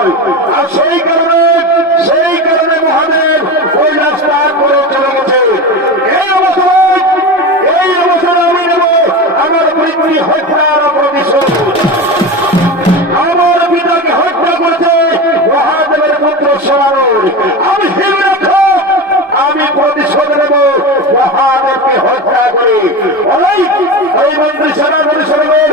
নয়। আর সেই কারণে সেই কারণে মহাদেব ওই রাস্তা করে চলে গেছে। এই অবসর এই অবসর আমি নেব। আমার মৃত্যু হত্যার প্রতিশোধ আমার পিতাকে হত্যা করতে মহাদেবের পুত্র সমানোর আমি হিমরাক্ষা, আমি প্রতিশোধ নেব মহাদেবকে হত্যা করে। অনেক এই মন্ত্রী সেনা পরিষদের